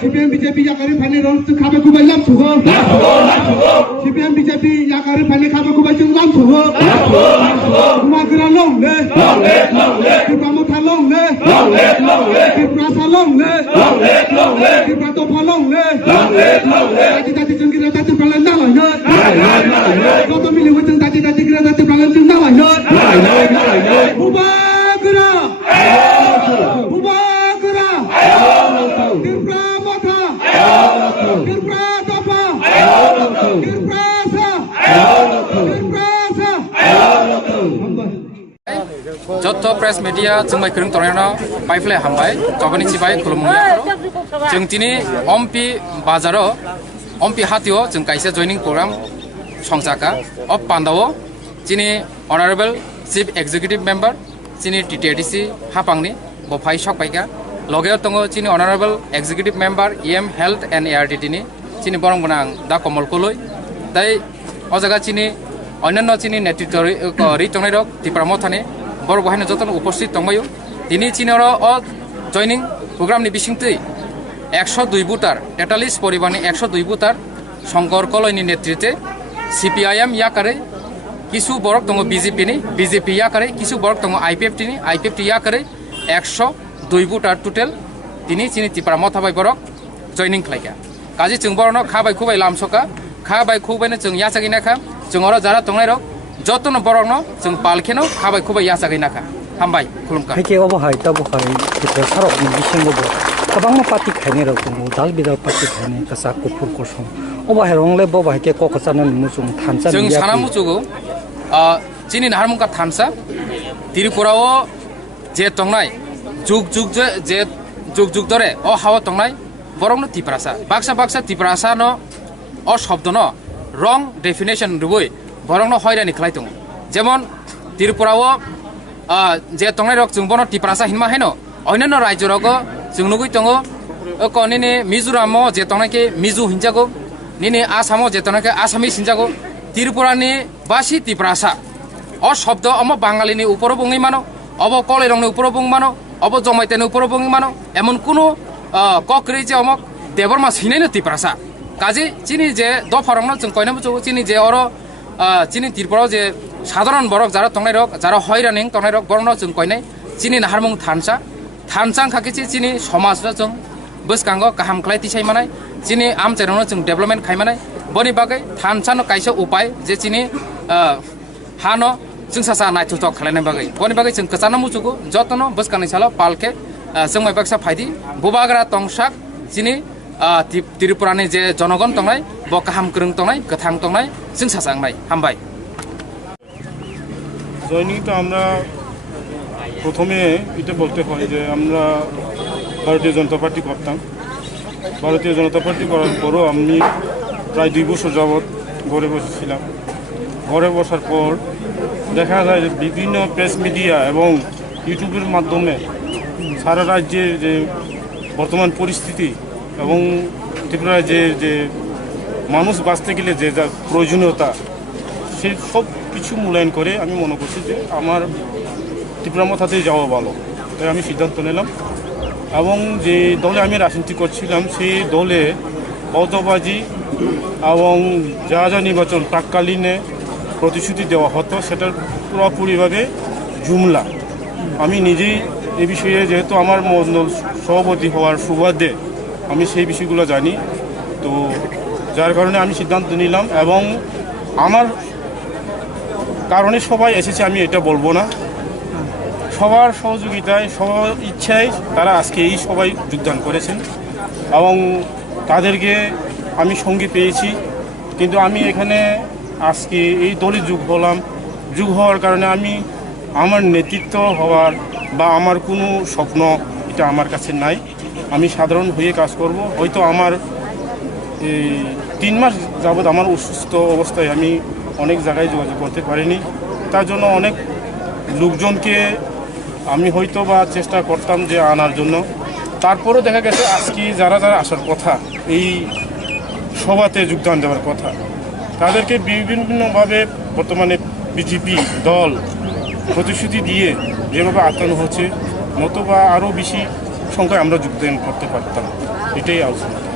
CPM BJP yakari phane ron tu khabe kubai lam thugo CPM BJP yakari phane khabe kubai chung lam thugo magra long le kipamo tha long le kiprasa long le kiprato pha long le tati chung kira tati pralan na lai ne koto mili wu chung tati kira tati pralan chung na lai ne Bubagra Kirpramata Kirpratapa Kirprasa Joto press media jengbai kereng torena paifle hambai jobani cibai kulumnya jeng tini ompi bazaro ompi hatio jeng kaisa joining program songsaka of pandawo tini honorable chief executive member tini TTDC hapangni bofai sokpaika logeo tongo tini honorable executive member EM health and ARDT ni tini borong gonang da komol koloi dai o jaga tini অন্যান্য চিনি নেতৃত্ব রিটংনাই rock Tripura মথানে বড় বহাইনো যতন উপস্থিত তংবায়ু তিনি চিনর অ joining প্রোগ্রামনি বিসিংতৈ 102 বুটার টেটালিস্ট পরিবারনি 102 বুটার Shankar কলয়নি নেতৃত্বে CPIM ইয়াকারে কিছু বরক দङ BJP ইয়াকারে কিছু বরক দङ IPFT ইয়াকারে 102 বুটার টোটাল তিনি চিনি ত্রিপুরা মথাবাই বরক জয়নিং খাইকা কাজে जों বরनो খাবাই খুবাই লামসকা খাবাই খুবাইनो जों याचागिनाखा जों अरा जारा तंगनाय रक जतन बरकनो जों पालखेनो खाबाय खुबाय याचागिनाखा हामबाय खुलुमका हेके अबहाय तबहाय टिप्रा सारक नि बिसिंगबो गोबां पार्टी खायने रक दङ दाल बिदाल पार्टी खायने कसा कुफुर कसम अबहाय रंले बबहाय के ककसानो मुजुं थानसा जों साना मुजुगो चिनि नारमुका थानसा त्रिपुराओ जे तंगनाय जुग दरे अ हावा तंगनाय बरंनो तिप्रासा बाक्सा तिप्रासा न अ शब्द न रंग डेफिनेशन रुबुई बरंनो हयरानि खालाय दङ जेमन त्रिपुराओ जे तंगनाय रक जों बनो तिप्रासा हिनमा हेनो अन्यान्य राज्य रक जों नुगै दङ कनिनि मिजोरामो जे तंगनायके मिजु हिनजागो निनि आसामो जे तंगनायके आसामिस हिनजागो त्रिपुरानि बासि तिप्रासा अ शब्द अम बाङालिनि उपरो बुङै मानो अब कलेरंनि उपरो बुङ मानो अब जमाइतेनि उपरो बुङ मानो एमन कुनु कक्रि जे अमक देबरमा सिनायनो तिप्रासा কাজে চিনি যে দফারংনো जों কয়নাबो जों চিনি যে অর চিনি त्रिपुराव যে সাধারণ বরক যারা তংনাই রক যারা হয়রানিং তংনাই রক বরনো जों কয়নাই চিনি নাহারমুং थानसा खाकिछि चिनि समाजनो जों बसकांगो गाहाम खालाय तिसाय मानाय चिनि आमचेरनो जों डेभलपमेन्ट खायमानाय बनि बागै थानसानो कायसे उपाय जे चिनि हानो जों सासा नायथुथक खालायनाय बागै बनि बागै जों कचाना मुजुगो जतनो बसकांनि सालो पालके जों मायबाक्सा फायदि बुबाग्रा तंसाक चिनि त्रिपुरानि जे जनगण तंनाय ब गाहाम गोरों तंनाय गोथां तंनाय जों सासांनाय हामबाय জয়নিং তো আমরা প্রথমে এটা বলতে হয় যে আমরা ভারতীয় জনতা পার্টি করতাম ভারতীয় জনতা পার্টি করার পরও আমি প্রায় 2 বছর যাবৎ ঘরে বসেছিলাম ঘরে বসার পর দেখা যায় যে বিভিন্ন প্রেস মিডিয়া এবং ইউটিউবের মাধ্যমে সারা রাজ্যের যে বর্তমান পরিস্থিতি এবং ত্রিপুরায় যে মানুষ বাঁচতে গেলে যে যা প্রয়োজনীয়তা সেই সব কিছু মূল্যায়ন করে আমি মনে করছি যে আমার ত্রিপুরা মথাতেই যাওয়া ভালো তাই আমি সিদ্ধান্ত নিলাম এবং যে দলে আমি রাজনীতি করছিলাম সেই দলে বদবাজি এবং যা নির্বাচন প্রাককালীনে প্রতিশ্রুতি দেওয়া হতো সেটার পুরোপুরিভাবে জুমলা আমি নিজেই এই বিষয়ে যেহেতু আমার মণ্ডল সভাপতি হওয়ার সুবাদে আমি সেই বিষয়গুলো জানি তো যার কারণে আমি সিদ্ধান্ত নিলাম এবং আমার কারণে সবাই এসেছে আমি এটা বলবো না সবার সহযোগিতায় সবার ইচ্ছায় তারা আজকে এই সবাই যোগদান করেছেন এবং তাদেরকে আমি সঙ্গে পেয়েছি কিন্তু আমি এখানে আজকে এই দলে যোগ হওয়ার কারণে আমি আমার নেতৃত্ব হওয়ার বা আমার কোনো স্বপ্ন এটা আমার কাছে নাই আমি সাধারণ হয়ে কাজ করব হয়তো আমার এই 3 মাস যাবৎ আমার অসুস্থ অবস্থায় আমি অনেক জায়গায় যোগাযোগ করতে পারিনি তার জন্য অনেক লোকজনকে আমি হয়তো বা চেষ্টা করতাম যে আনার জন্য তারপরেও দেখা গেছে আজকে যারা আসার কথা এই সভাতে যোগদান দেওয়ার কথা তাদেরকে বিভিন্নভাবে বর্তমানে বিজেপি দল প্রতিশ্রুতি দিয়ে যেভাবে আটকানো হচ্ছে নতুবা আরও বেশি সংখ্যায় আমরা যোগদান করতে পারতাম, এটাই আলোচনা।